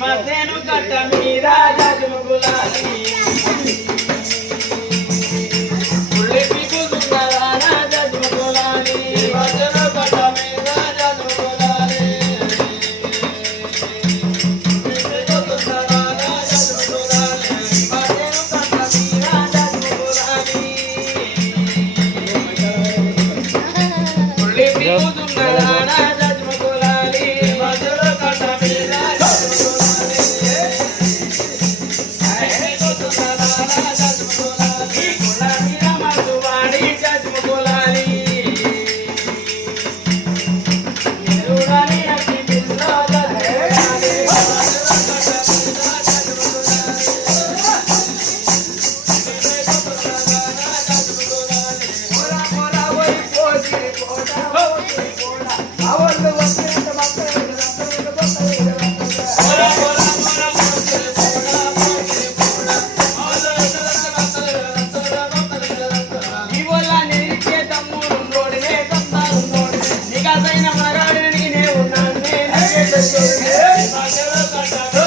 మసేను కట్ట మీద జజముగులాలి పుల్లి పిగుసున్నదాన జజముగులాలి మసేను కట్ట మీద జజముగులాలి పుల్లి పిగుసున్నదాన Hey!